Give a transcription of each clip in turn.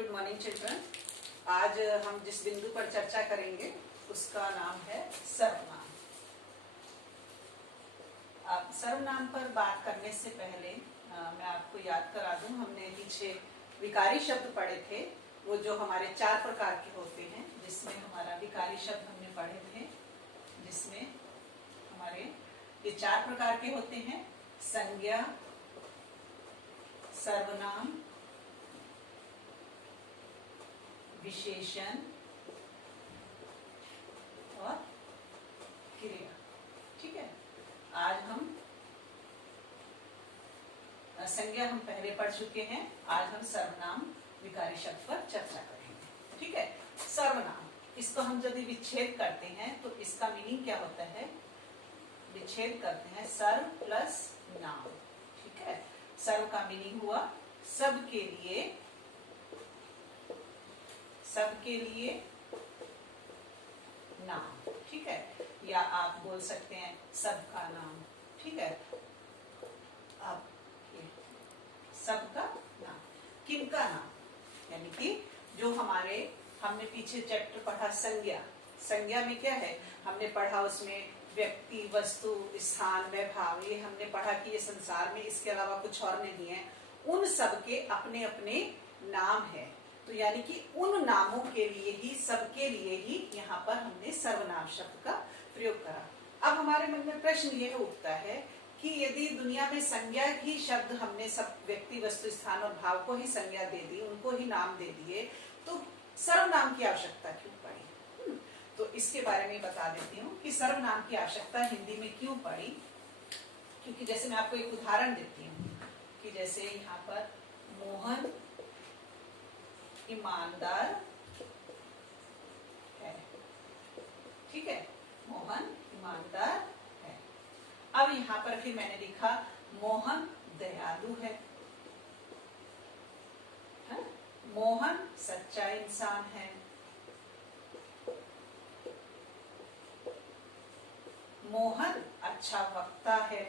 Good morning children. आज हम जिस बिंदु पर चर्चा करेंगे उसका नाम है सर्वनाम। अब सर्वनाम पर बात करने से पहले मैं आपको याद करा दूं, हमने पीछे विकारी शब्द पढ़े थे, वो जो हमारे 4 प्रकार के होते हैं, जिसमें हमारा विकारी शब्द हमने पढ़े थे, जिसमें हमारे ये 4 प्रकार के होते हैं: संज्ञा, सर्वनाम, विशेषण और क्रिया। ठीक है, आज हम संज्ञा हम पहले पढ़ चुके हैं, आज हम सर्वनाम विकारी शब्द पर चर्चा करेंगे। ठीक है, सर्वनाम, इसको हम यदि विच्छेद करते हैं तो इसका मीनिंग क्या होता है? विच्छेद करते हैं सर्व प्लस नाम। ठीक है, सर्व का मीनिंग हुआ सबके लिए, सबके लिए नाम। ठीक है, या आप बोल सकते हैं सबका नाम। ठीक है, आप सबका नाम, किनका नाम, यानी कि जो हमने पीछे चैप्टर पढ़ा संज्ञा। संज्ञा में क्या है हमने पढ़ा, उसमें व्यक्ति, वस्तु, स्थान, वैभाव, ये हमने पढ़ा कि ये संसार में इसके अलावा कुछ और नहीं है। उन सब के अपने अपने नाम है, तो यानी कि उन नामों के लिए ही, सबके लिए ही यहाँ पर हमने सर्वनाम शब्द का प्रयोग करा। अब हमारे मन में प्रश्न ये उठता है कि यदि दुनिया में संज्ञा ही शब्द हमने सब व्यक्ति, वस्तु, स्थान और भाव को ही संज्ञा दे दी, उनको ही नाम दे दिए, तो सर्वनाम की आवश्यकता क्यों पड़ी? तो इसके बारे में बता देती हूँ कि सर्वनाम की आवश्यकता हिंदी में क्यों पड़ी। क्योंकि जैसे मैं आपको एक उदाहरण देती हूँ कि जैसे यहाँ पर मोहन ईमानदार है। ठीक है, मोहन ईमानदार है। अब यहाँ पर फिर मैंने लिखा मोहन दयालु है, मोहन सच्चा इंसान है, मोहन अच्छा वक्ता है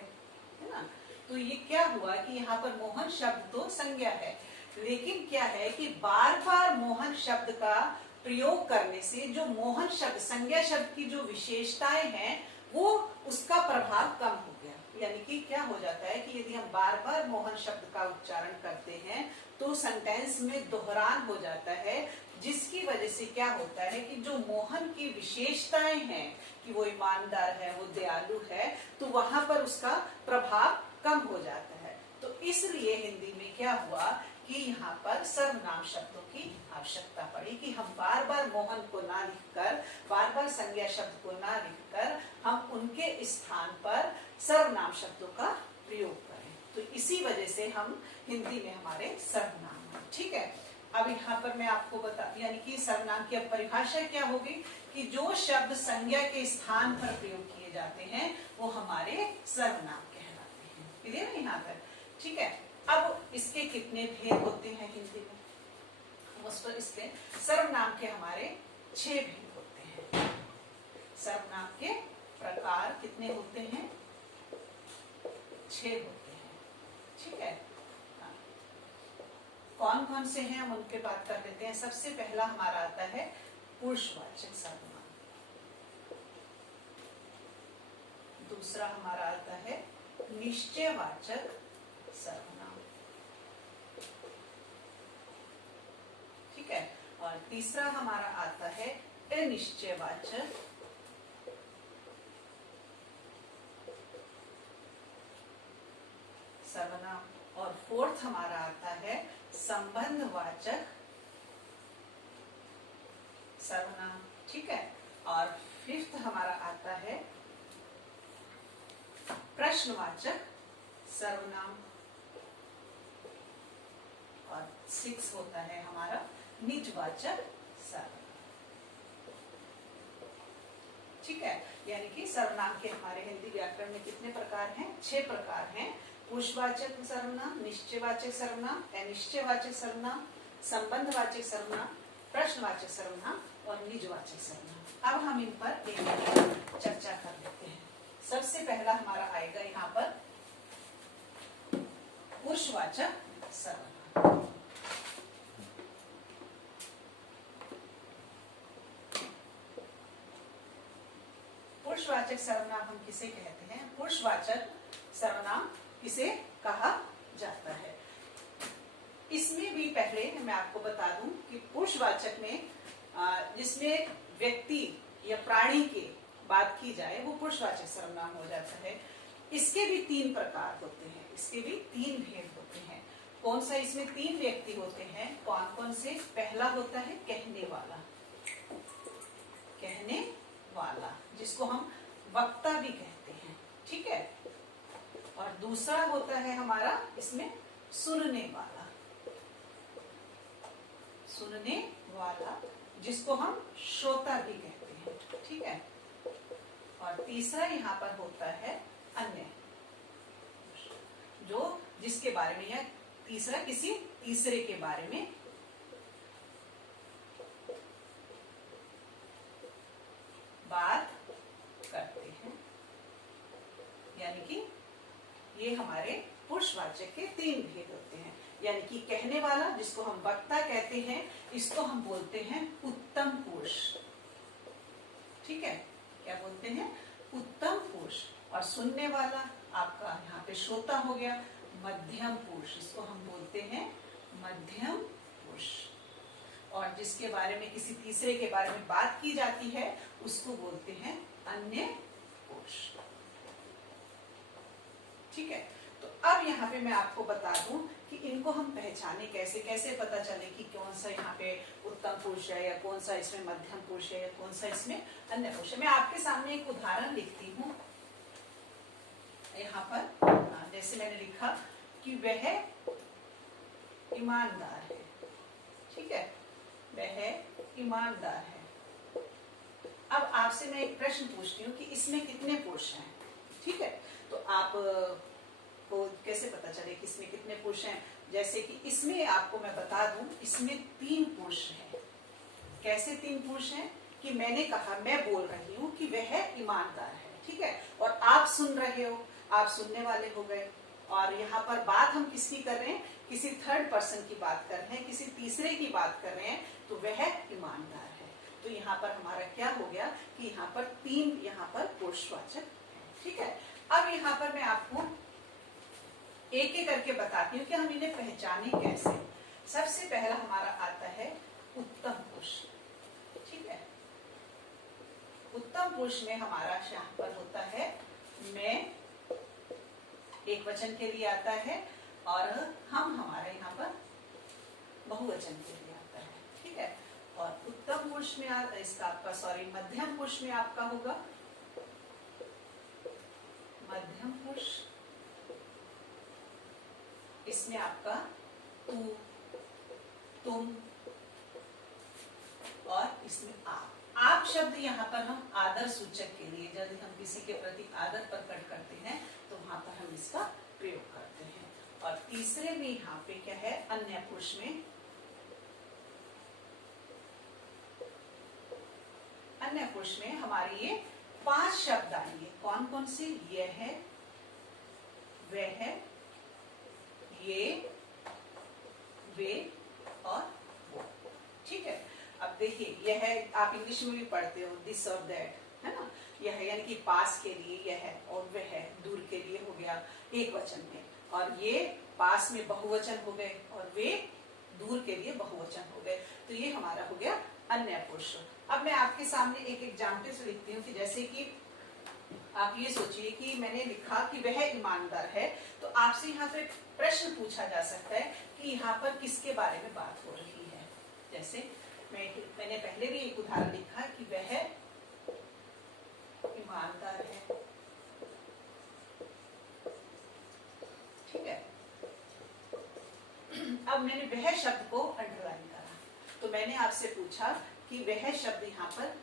ना। तो ये क्या हुआ कि यहाँ पर मोहन शब्द तो संज्ञा है, लेकिन क्या है कि बार बार मोहन शब्द का प्रयोग करने से जो मोहन शब्द, संज्ञा शब्द की जो विशेषताएं हैं, वो उसका प्रभाव कम हो गया। यानी कि क्या हो जाता है कि यदि हम बार बार मोहन शब्द का उच्चारण करते हैं तो सेंटेंस में दोहरान हो जाता है, जिसकी वजह से क्या होता है कि जो मोहन की विशेषताएं हैं कि वो ईमानदार है, वो दयालु है, तो वहां पर उसका प्रभाव कम हो जाता है। तो इसलिए हिंदी में क्या हुआ कि यहाँ पर सर्वनाम शब्दों की आवश्यकता पड़ी कि हम बार बार मोहन को ना लिखकर, बार बार संज्ञा शब्द को ना लिखकर, हम उनके स्थान पर सर्वनाम शब्दों का प्रयोग करें। तो इसी वजह से हम हिंदी में हमारे सर्वनाम हैं। ठीक है, अब यहाँ पर मैं आपको बता, यानी कि सर्वनाम की अब परिभाषा क्या होगी कि जो शब्द संज्ञा के स्थान पर प्रयोग किए जाते हैं वो हमारे सर्वनाम कहलाते हैं। क्लियर है यहाँ तक? ठीक है, अब इसके कितने भेद होते हैं हिंदी में? उस पर इसके सर्वनाम के हमारे 6 भेद होते हैं। सर्वनाम के प्रकार कितने होते हैं? 6 होते हैं। ठीक है, कौन कौन से हैं हम उनके बात कर लेते हैं। सबसे पहला हमारा आता है पुरुषवाचक सर्वनाम, दूसरा हमारा आता है निश्चयवाचक सर्वनाम, ठीक है, और तीसरा हमारा आता है अनिश्चयवाचक सर्वनाम, और फोर्थ हमारा आता है संबंधवाचक सर्वनाम। ठीक है, और फिफ्थ हमारा आता है प्रश्नवाचक सर्वनाम, और 6 होता है हमारा निजवाचक सर्वनाम। ठीक है, यानी कि सर्वनाम के हमारे हिंदी व्याकरण में कितने प्रकार हैं? 6 प्रकार हैं। पुरुषवाचक सर्वनाम, निश्चयवाचक सर्वनाम, अनिश्चयवाचक सर्वनाम, संबंधवाचक सर्वनाम, प्रश्नवाचक सर्वनाम और निजवाचक सर्वनाम। अब हम इन पर एक चर्चा कर लेते हैं। सबसे पहला हमारा आएगा यहाँ पर पुरुषवाचक सर्वनाम। पुरुषवाचक सर्वनाम हम किसे कहते हैं? पुरुषवाचक सर्वनाम किसे कहा जाता है? इसमें भी पहले मैं आपको बता दूं कि पुरुषवाचक में जिसमें व्यक्ति या प्राणी की बात की जाए वो पुरुषवाचक सर्वनाम हो जाता है। इसके भी 3 प्रकार होते हैं, इसके भी 3 भेद होते हैं। कौन सा? इसमें 3 व्यक्ति होते हैं। कौन कौन से? पहला होता है कहने वाला, कहने वाला जिसको हम वक्ता भी कहते हैं, ठीक है। और दूसरा होता है हमारा इसमें सुनने वाला, सुनने वाला जिसको हम श्रोता भी कहते हैं, ठीक है। और तीसरा यहाँ पर होता है अन्य, जो जिसके बारे में, या तीसरा किसी तीसरे के बारे में बात करते हैं। यानी कि ये हमारे पुरुषवाचक के 3 भेद होते हैं। यानी कि कहने वाला जिसको हम वक्ता कहते हैं, इसको हम बोलते हैं उत्तम पुरुष, ठीक है। क्या बोलते हैं? उत्तम पुरुष। और सुनने वाला आपका यहाँ पे श्रोता हो गया, मध्यम पुरुष, इसको हम बोलते हैं मध्यम पुरुष। और जिसके बारे में, किसी तीसरे के बारे में बात की जाती है, उसको बोलते हैं अन्य पुरुष, ठीक है। तो अब यहाँ पे मैं आपको बता दूं कि इनको हम पहचाने कैसे, कैसे पता चले कि कौन सा यहाँ पे उत्तम पुरुष है, या कौन सा इसमें मध्यम पुरुष है, या कौन सा इसमें अन्य पुरुष है। मैं आपके सामने एक उदाहरण लिखती हूँ यहाँ पर। जैसे मैंने लिखा कि वह ईमानदार है, ठीक है, वह ईमानदार है। अब आपसे मैं एक प्रश्न पूछती हूँ कि इसमें कितने पुरुष हैं, ठीक है। तो आप को कैसे पता चले कि इसमें कितने पुरुष हैं? जैसे कि इसमें आपको मैं बता दूं, इसमें 3 पुरुष हैं। कैसे 3 पुरुष हैं? कि मैंने कहा, मैं बोल रही हूँ कि वह ईमानदार है, ठीक है, और आप सुन रहे हो, आप सुनने वाले हो गए। और यहाँ पर बात हम किसकी कर रहे हैं? किसी थर्ड पर्सन की बात कर रहे हैं, किसी तीसरे की बात कर रहे हैं, तो वह ईमानदार है। तो यहाँ पर हमारा क्या हो गया कि यहाँ पर 3 यहाँ पर पुरुषवाचक है, ठीक है। अब यहाँ पर मैं आपको एक एक करके बताती हूँ कि हम इन्हें पहचाने कैसे। सबसे पहला हमारा आता है उत्तम पुरुष, ठीक है। उत्तम पुरुष में हमारा यहाँ पर होता है मैं, एक वचन के लिए आता है, और हम हमारे यहाँ पर बहुवचन के लिए आता है, ठीक है। और उत्तम पुरुष में इसका आपका मध्यम पुरुष में आपका होगा मध्यम पुरुष, इसमें आपका तू, तुम, और इसमें आप शब्द यहाँ पर हम आदर सूचक के लिए, जब हम किसी के प्रति आदर प्रकट करते हैं तो वहां पर हम इसका प्रयोग करते हैं। और तीसरे में यहाँ पे क्या है? अन्य पुरुष में, अन्य पुरुष में हमारे ये 5 शब्द आएंगे। कौन कौन से? यह है, वह है, ये, वे और वो, ठीक है। अब देखिए, यह है, आप इंग्लिश में भी पढ़ते हो दिस और दैट, है ना। यह है यानी कि पास के लिए यह है, और वह है दूर के लिए हो गया एक वचन में, और ये पास में बहुवचन हो गए, और वे दूर के लिए बहुवचन हो गए। तो ये हमारा हो गया अन्य पुरुष। अब मैं आपके सामने एक एग्जाम्पल से लिखती हूँ कि जैसे कि आप ये सोचिए कि मैंने लिखा कि वह ईमानदार है, तो आपसे यहाँ पे प्रश्न पूछा जा सकता है कि यहाँ पर किसके बारे में बात हो रही है। जैसे मैंने पहले भी एक उदाहरण लिखा कि वह ईमानदार है, ठीक है। अब मैंने वह शब्द को अंडरलाइन करा, तो मैंने आपसे पूछा कि वह शब्द यहाँ पर,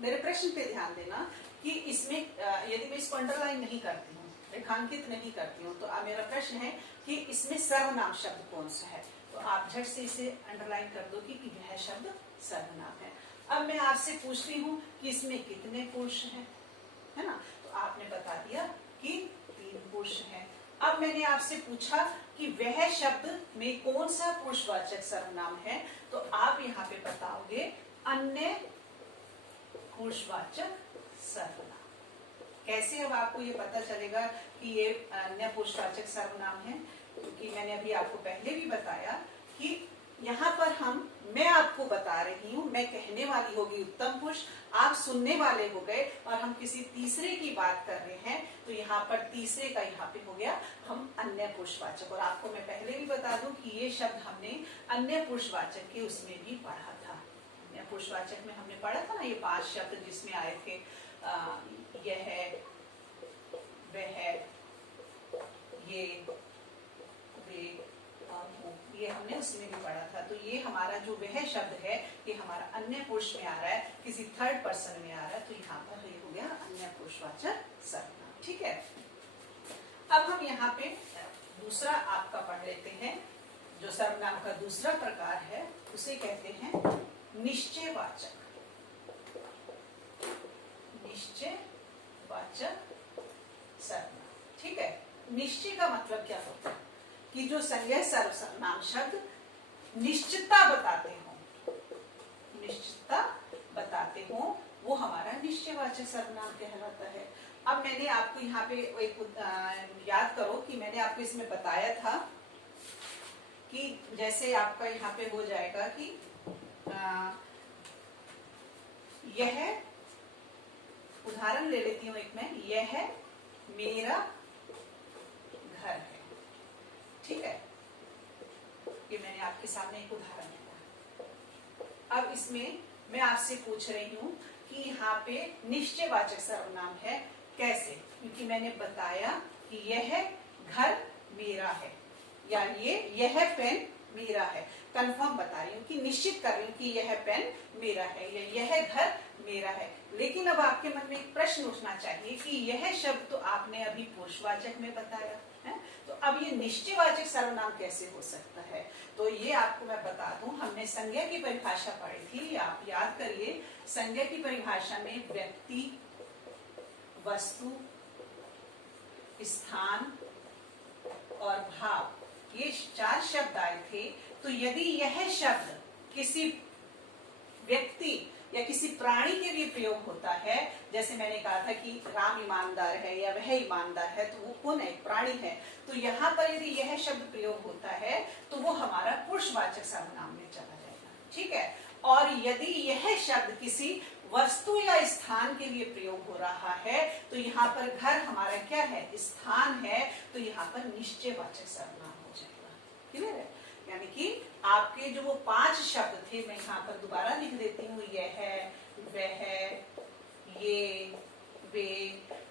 मेरे प्रश्न पे ध्यान देना कि इसमें यदि मैं इसको अंडरलाइन नहीं करती हूँ, रेखांकित नहीं करती हूँ, तो मेरा प्रश्न है कि इसमें सर्वनाम शब्द कौन सा है। तो आप झट से इसे अंडरलाइन कर दो कि वह शब्द सर्वनाम है। अब मैं आपसे पूछती हूँ कि इसमें कितने पुरुष हैं, है ना। तो आपने बता दिया कि 3 पुरुष हैं। अब मैंने आपसे पूछा कि वह शब्द में कौन सा पुरुषवाचक सर्वनाम है, तो आप यहाँ पे बताओगे अन्य पुरुषवाचक सर्वनाम, कैसे अब आपको ये पता चलेगा कि ये अन्य पुरुषवाचक सर्वनाम है? क्योंकि मैंने अभी आपको पहले भी बताया कि यहाँ पर मैं आपको बता रही हूँ, मैं कहने वाली होगी उत्तम पुरुष, आप सुनने वाले हो गए और हम किसी तीसरे की बात कर रहे हैं, तो यहाँ पर तीसरे का यहाँ पे हो गया हम अन्य पुरुषवाचक। और आपको मैं पहले भी बता दूं कि ये शब्द हमने अन्य पुरुषवाचक के उसमें भी पढ़ा था। अन्य पुरुषवाचक में हमने पढ़ा था ना, ये 5 शब्द जिसमें आए थे, यह, वह, ये, वे और वो, ये हमने उसमें भी पढ़ा था। तो ये हमारा जो वह शब्द है ये हमारा अन्य पुरुष में आ रहा है, किसी थर्ड पर्सन में आ रहा है, तो यहाँ पर ये हो गया अन्य पुरुषवाचक सर्वनाम। ठीक है, अब हम यहाँ पे दूसरा आपका पढ़ लेते हैं। जो सर्वनाम का दूसरा प्रकार है उसे कहते हैं निश्चयवाचक। निश्चयवाचक सर्वनाम। ठीक है, निश्चय का मतलब क्या होता है कि जो संज्ञा सर्वनाम शब्द निश्चितता बताते हो, निश्चितता बताते हो, वो हमारा निश्चयवाचक सर्वनाम कहलाता है। अब मैंने आपको यहाँ पे एक याद करो कि मैंने आपको इसमें बताया था कि जैसे आपका यहाँ पे हो जाएगा कि यह, उदाहरण ले लेती हूँ एक मैं, यह मेरा घर है। ठीक है, ये मैंने आपके सामने एक उदाहरण दिया। अब इसमें मैं आपसे पूछ रही हूँ कि यहाँ पे निश्चयवाचक सर्वनाम है कैसे, क्योंकि मैंने बताया कि यह घर मेरा है या यह पेन मेरा है। कंफर्म बता रही हूँ कि निश्चित कर रही हूँ कि यह पेन मेरा है या यह घर मेरा है। लेकिन अब आपके मन में एक प्रश्न उठना चाहिए कि यह शब्द तो आपने अभी पुरुषवाचक में बताया है, तो अब ये निश्चयवाचक सर्वनाम कैसे हो सकता है? तो ये आपको मैं बता दूं, हमने संज्ञा की परिभाषा पढ़ी थी, आप याद करिए। संज्ञा की परिभाषा में व्यक्ति, वस्तु, स्थान और भाव, ये 4 शब्द आए थे। तो यदि यह शब्द किसी व्यक्ति या किसी प्राणी के लिए प्रयोग होता है, जैसे मैंने कहा था कि राम ईमानदार है या वह ईमानदार है, तो वो कौन है? प्राणी है। तो यहाँ पर यदि यह शब्द प्रयोग होता है तो वो हमारा पुरुषवाचक सर्वनाम में चला जाएगा। ठीक है, और यदि यह शब्द किसी वस्तु या स्थान के लिए प्रयोग हो रहा है तो यहाँ पर घर हमारा क्या है? स्थान है, तो यहाँ पर निश्चयवाचक सर्वनाम हो जाएगा। क्लियर है? यानी कि आपके जो वो 5 शब्द थे, मैं यहाँ पर दोबारा लिख देती हूँ, यह, वह, ये, वे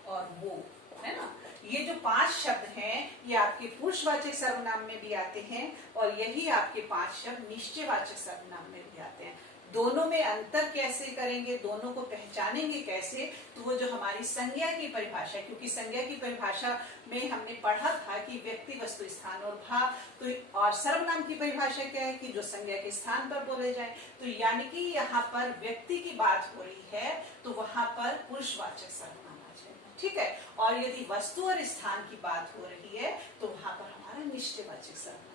और वो, है ना। ये जो 5 शब्द हैं ये आपके पुरुषवाचक सर्वनाम में भी आते हैं और यही आपके 5 शब्द निश्चयवाचक सर्वनाम में भी आते हैं। दोनों में अंतर कैसे करेंगे, दोनों को पहचानेंगे कैसे? तो वो जो हमारी संज्ञा की परिभाषा, क्योंकि संज्ञा की परिभाषा में हमने पढ़ा था कि व्यक्ति, वस्तु, स्थान और भाव, तो और सर्वनाम की परिभाषा क्या है कि जो संज्ञा के स्थान पर बोले जाए। तो यानी कि यहाँ पर व्यक्ति की बात हो रही है तो वहां पर पुरुषवाचक सर्वनाम आ जाएगा। ठीक है, और यदि वस्तु और स्थान की बात हो रही है तो वहां पर हमारा निश्चयवाचक सर्वनाम।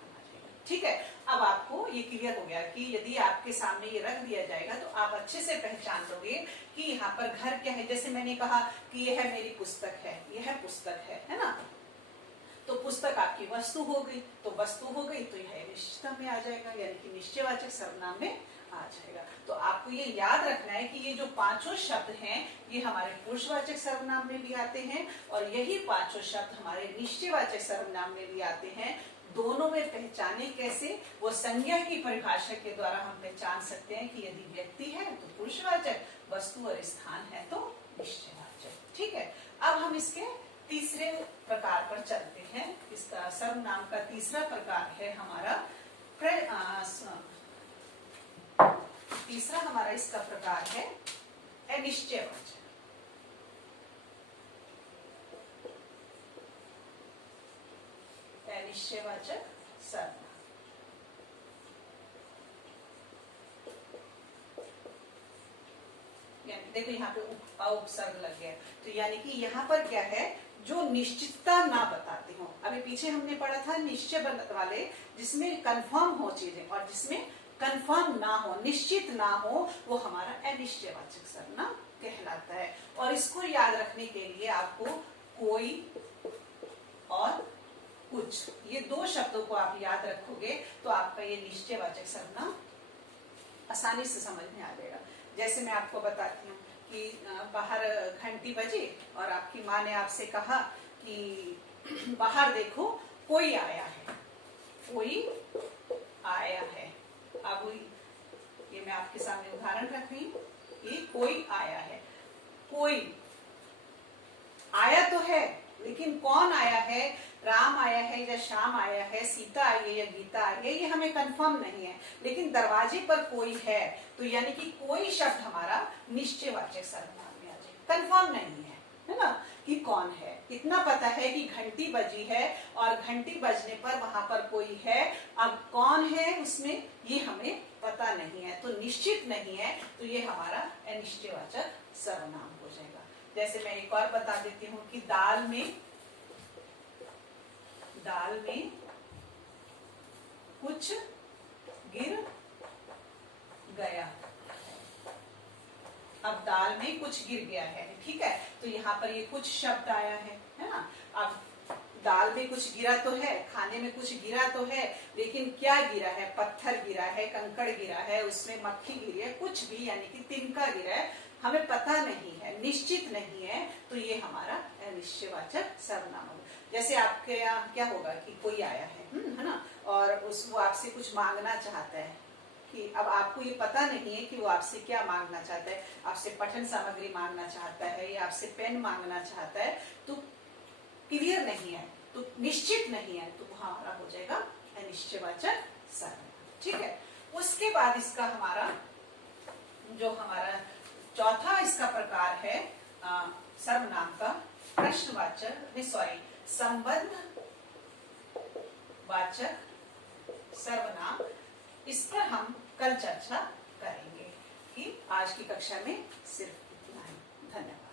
ठीक है, अब आपको ये क्लियर हो गया कि यदि आपके सामने ये रख दिया जाएगा तो आप अच्छे से पहचान लोगे कि यहाँ पर घर क्या है। जैसे मैंने कहा कि यह मेरी पुस्तक है, यह पुस्तक है ना। तो पुस्तक आपकी वस्तु हो गई, तो वस्तु हो गई तो यह निश्चितता में आ जाएगा, यानी कि निश्चयवाचक सर्वनाम में आ जाएगा। तो आपको ये याद रखना है कि ये जो 5 शब्द हैं ये हमारे पुरुषवाचक सर्वनाम में भी आते हैं और यही 5 शब्द हमारे निश्चयवाचक सर्वनाम में भी आते हैं। दोनों में पहचाने कैसे? वो संज्ञा की परिभाषा के द्वारा हम पहचान सकते हैं कि यदि व्यक्ति है तो पुरुषवाचक, वस्तु और स्थान है तो निश्चयवाचक। ठीक है, अब हम इसके तीसरे प्रकार पर चलते हैं। इसका सर्वनाम का तीसरा प्रकार है हमारा तीसरा हमारा इसका प्रकार है अनिश्चयवाचक। निश्चयवाचक सर्वनाम। यानी देखो यहाँ पे उपसर्ग लग गया, तो यानी कि यहाँ पर क्या है? जो निश्चितता ना बताते हो। अभी पीछे हमने पढ़ा था निश्चय वाले, जिसमें कंफर्म हो चीजें और जिसमें कंफर्म ना हो, निश्चित ना हो, वो हमारा अनिश्चयवाचक सर्वनाम कहलाता है। और इसको याद रखने के लिए आपको कोई और कुछ, ये दो शब्दों को आप याद रखोगे तो आपका ये निश्चयवाचक सर्वनाम आसानी से समझ में आ जाएगा। जैसे मैं आपको बताती हूँ कि बाहर घंटी बजी और आपकी माँ ने आपसे कहा कि बाहर देखो कोई आया है, कोई आया है। अब ये मैं आपके सामने उदाहरण रख रही हूँ कि कोई आया है। कोई आया तो है, लेकिन कौन आया है, राम आया है या श्याम आया है, सीता आई है या गीता आई है, ये हमें कंफर्म नहीं है। लेकिन दरवाजे पर कोई है, तो यानी कि कोई शब्द हमारा निश्चयवाचक सर्वनाम में आ जाए। कंफर्म नहीं है ना, कि कौन है। इतना पता है कि घंटी बजी है और घंटी बजने पर वहां पर कोई है। अब कौन है उसमें, ये हमें पता नहीं है, तो निश्चित नहीं है, तो ये हमारा अनिश्चयवाचक सर्वनाम हो जाएगा। जैसे मैं एक और बता देती हूँ कि दाल में कुछ गिर गया। अब दाल में कुछ गिर गया है, ठीक है, तो यहाँ पर ये कुछ शब्द आया है ना। अब दाल में कुछ गिरा तो है, खाने में कुछ गिरा तो है, लेकिन क्या गिरा है, पत्थर गिरा है, कंकड़ गिरा है, उसमें मक्खी गिरी है, कुछ भी, यानी कि तिनका गिरा है, हमें पता नहीं है, निश्चित नहीं है, तो ये हमारा अनिश्चयवाचक सर्वनाम होगा। जैसे आपके यहाँ क्या होगा कि कोई आया है ना, और वो आपसे कुछ मांगना चाहता है, कि अब आपको ये पता नहीं है कि वो आपसे क्या मांगना चाहता है। आपसे पठन सामग्री मांगना चाहता है या आपसे पेन मांगना चाहता है, तो क्लियर नहीं है, तो निश्चित नहीं है, तो वहां हमारा हो जाएगा अनिश्चयवाचक सर्वनाम। ठीक है, उसके बाद इसका हमारा जो हमारा चौथा इसका प्रकार है सर्वनाम का प्रश्नवाचक, सॉरी, संबंध वाचक सर्वनाम। इस पर हम कल चर्चा करेंगे। कि आज की कक्षा में सिर्फ इतना ही। धन्यवाद।